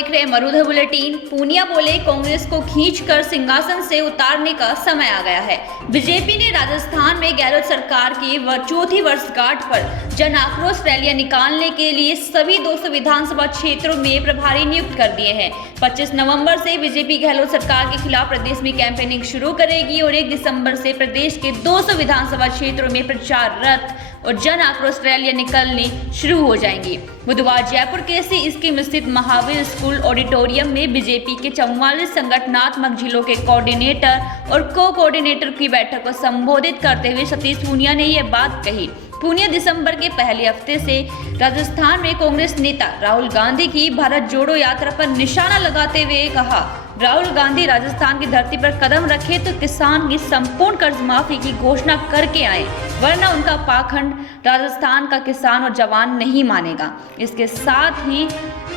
देख रहे हैं मरुधर बुलेटिन। पूनिया बोले कांग्रेस को खींचकर सिंहासन से उतारने का समय आ गया है। बीजेपी ने राजस्थान में गहलोत सरकार की चौथी वर्षगांठ पर जन आक्रोश रैलियां निकालने के लिए सभी 200 विधानसभा क्षेत्रों में प्रभारी नियुक्त कर दिए हैं। 25 नवंबर से बीजेपी गहलोत सरकार के खिलाफ प्रदेश में कैंपेनिंग शुरू करेगी और 1 दिसंबर से प्रदेश के 200 विधानसभा क्षेत्रों में प्रचार रथ और जन आक्रोश रैलियां निकलनी शुरू हो जाएंगी। बुधवार जयपुर के स्कीम स्थित महावीर स्कूल ऑडिटोरियम में बीजेपी के 44 संगठनात्मक जिलों के कोऑर्डिनेटर और को कोऑर्डिनेटर की बैठक को संबोधित करते हुए सतीश पूनिया ने यह बात कही। पूनिया दिसंबर के पहले हफ्ते से राजस्थान में कांग्रेस नेता राहुल गांधी की भारत जोड़ो यात्रा पर निशाना लगाते हुए कहा, राहुल गांधी राजस्थान की धरती पर कदम रखे तो किसान की संपूर्ण कर्ज माफी की घोषणा करके आए, वरना उनका पाखंड राजस्थान का किसान और जवान नहीं मानेगा। इसके साथ ही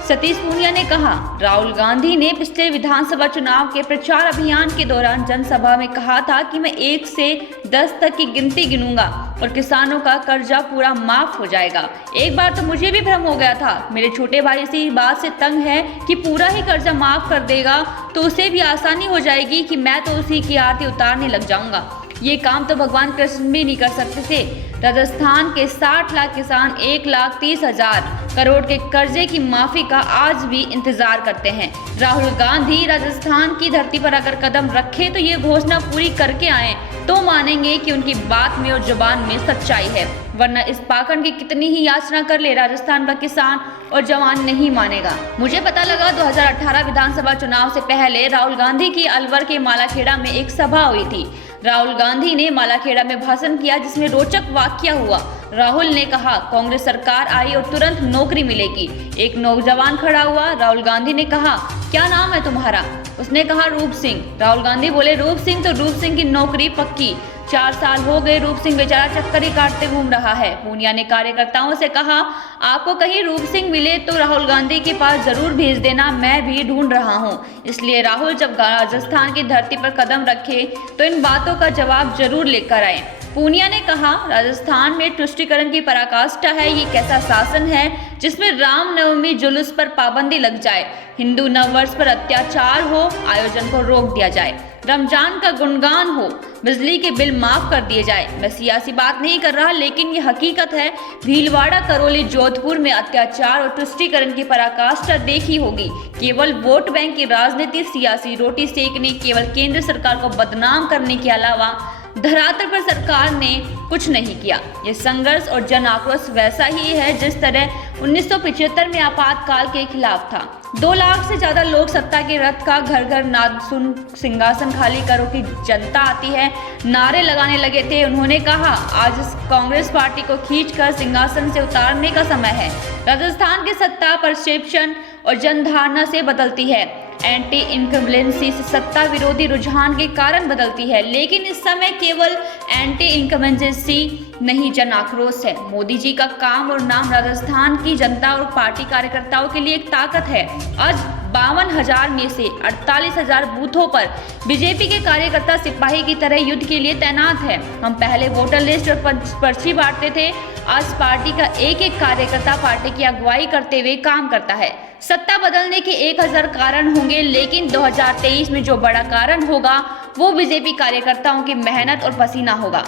सतीश पूनिया ने कहा, राहुल गांधी ने पिछले विधानसभा चुनाव के प्रचार अभियान के दौरान जनसभा में कहा था कि मैं 1 से 10 तक की गिनती गिनूंगा और किसानों का कर्जा पूरा माफ हो जाएगा। एक बार तो मुझे भी भ्रम हो गया था, मेरे छोटे भाई इसी बात से तंग है कि पूरा ही कर्जा माफ कर देगा तो उसे भी आसानी हो जाएगी कि मैं तो उसी की आरती उतारने लग जाऊंगा। ये काम तो भगवान कृष्ण भी नहीं कर सकते थे। राजस्थान के 60 लाख किसान 1,30,000 करोड़ के कर्जे की माफी का आज भी इंतजार करते हैं। राहुल गांधी राजस्थान की धरती पर अगर कदम रखे तो ये घोषणा पूरी करके आए तो मानेंगे कि उनकी बात में और जुबान में सच्चाई है, वरना इस पाखंड की कितनी ही याचना कर ले राजस्थान का किसान और जवान नहीं मानेगा। मुझे पता लगा 2018 विधानसभा चुनाव से पहले राहुल गांधी की अलवर के मालाखेड़ा में एक सभा हुई थी। राहुल गांधी ने मालाखेड़ा में भाषण किया जिसमें रोचक वाकया हुआ। राहुल ने कहा, कांग्रेस सरकार आई और तुरंत नौकरी मिलेगी। एक नौजवान खड़ा हुआ। राहुल गांधी ने कहा, क्या नाम है तुम्हारा? उसने कहा, रूप सिंह। राहुल गांधी बोले, रूप सिंह? तो रूप सिंह की नौकरी पक्की। 4 साल हो गए, रूप सिंह बेचारा चक्कर ही काटते घूम रहा है। पूनिया ने कार्यकर्ताओं से कहा, आपको कहीं रूप सिंह मिले तो राहुल गांधी के पास जरूर भेज देना, मैं भी ढूंढ रहा हूं। इसलिए राहुल जब राजस्थान की धरती पर कदम रखे तो इन बातों का जवाब जरूर लेकर आए। पूनिया ने कहा, राजस्थान में तुष्टीकरण की पराकाष्ठा है। ये कैसा शासन है जिसमें रामनवमी जुलूस पर पाबंदी लग जाए, हिंदू नववर्ष पर अत्याचार हो, आयोजन को रोक दिया जाए, रमजान का गुणगान हो, बिजली के बिल माफ कर दिए जाए। मैं सियासी बात नहीं कर रहा, लेकिन ये हकीकत है। भीलवाड़ा, करौली, जोधपुर में अत्याचार और तुष्टीकरण की पराकाष्ठा देखी होगी। केवल वोट बैंक की राजनीति, सियासी रोटी सेकने, केवल केंद्र सरकार को बदनाम करने के अलावा धरातल पर सरकार ने कुछ नहीं किया। ये संघर्ष और जन आक्रोश वैसा ही है जिस तरह 1975 में आपातकाल के खिलाफ था। 2 लाख से ज्यादा लोग सत्ता के रथ का घर घर नाद सुन सिंहासन खाली करो की जनता आती है नारे लगाने लगे थे। उन्होंने कहा, आज इस कांग्रेस पार्टी को खींचकर सिंहासन से उतारने का समय है। राजस्थान की सत्ता परसेप्शन और जनधारणा से बदलती है, एंटी इनकम्बेंसी से सत्ता विरोधी रुझान के कारण बदलती है, लेकिन इस समय केवल एंटी इनकम्बेंसी नहीं, जन आक्रोश है। मोदी जी का काम और नाम राजस्थान की जनता और पार्टी कार्यकर्ताओं के लिए एक ताकत है। आज 52,000 में से 48,000 बूथों पर बीजेपी के कार्यकर्ता सिपाही की तरह युद्ध के लिए तैनात है। हम पहले वोटर लिस्ट और पर्ची बांटते थे, आज पार्टी का एक एक कार्यकर्ता पार्टी की अगुवाई करते हुए काम करता है। सत्ता बदलने के 1000 कारण होंगे, लेकिन 2023 में जो बड़ा कारण होगा वो बीजेपी कार्यकर्ताओं की मेहनत और पसीना होगा,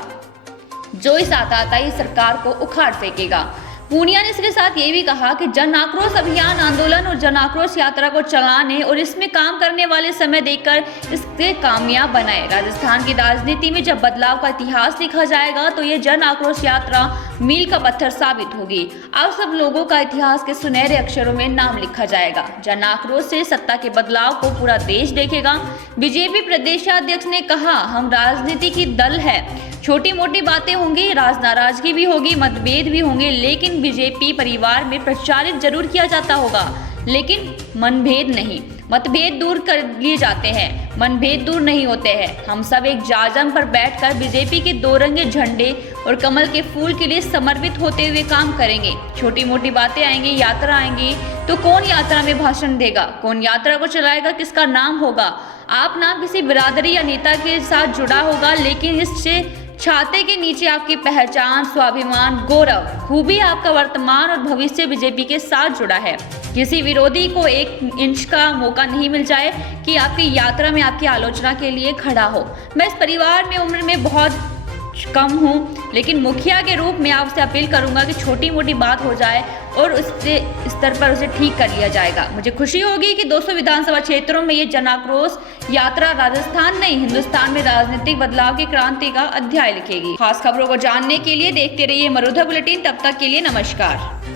जो इस आताताई सरकार को उखाड़ फेंकेगा। पूनिया ने इसके साथ ये भी कहा कि जन आक्रोश अभियान, आंदोलन और जन आक्रोश यात्रा को चलाने और इसमें काम करने वाले समय देकर इससे कामयाब बनाए। राजस्थान की राजनीति में जब बदलाव का इतिहास लिखा जाएगा तो ये जन आक्रोश यात्रा मील का पत्थर साबित होगी। अब सब लोगों का इतिहास के सुनहरे अक्षरों में नाम लिखा जाएगा। जन आक्रोश से सत्ता के बदलाव को पूरा देश देखेगा। बीजेपी प्रदेशाध्यक्ष ने कहा, हम राजनीति की दल है, छोटी मोटी बातें होंगी, राज नाराजगी भी होगी, मतभेद भी होंगे, लेकिन बीजेपी परिवार में प्रचारित जरूर किया जाता होगा, लेकिन मनभेद नहीं। मतभेद दूर कर लिए जाते हैं, मनभेद दूर नहीं होते हैं। हम सब एक जाजम पर बैठकर बीजेपी के 2 रंगे झंडे और कमल के फूल के लिए समर्पित होते हुए काम करेंगे। छोटी मोटी बातें आएंगी, यात्रा आएंगी, तो कौन यात्रा में भाषण देगा, कौन यात्रा को चलाएगा, किसका नाम होगा। आप नाम किसी बिरादरी या नेता के साथ जुड़ा होगा, लेकिन इससे छाते के नीचे आपकी पहचान, स्वाभिमान, गौरव, खूबी आपका वर्तमान और भविष्य बीजेपी के साथ जुड़ा है। किसी विरोधी को 1 इंच का मौका नहीं मिल जाए कि आपकी यात्रा में आपकी आलोचना के लिए खड़ा हो। मैं इस परिवार में उम्र में बहुत कम हूँ, लेकिन मुखिया के रूप में आपसे अपील करूंगा कि छोटी मोटी बात हो जाए और उससे स्तर पर उसे ठीक कर लिया जाएगा। मुझे खुशी होगी कि 200 विधानसभा क्षेत्रों में ये जन आक्रोश यात्रा राजस्थान नहीं, हिंदुस्तान में राजनीतिक बदलाव की क्रांति का अध्याय लिखेगी। खास खबरों को जानने के लिए देखते रहिए मरुधर बुलेटिन। तब तक के लिए नमस्कार।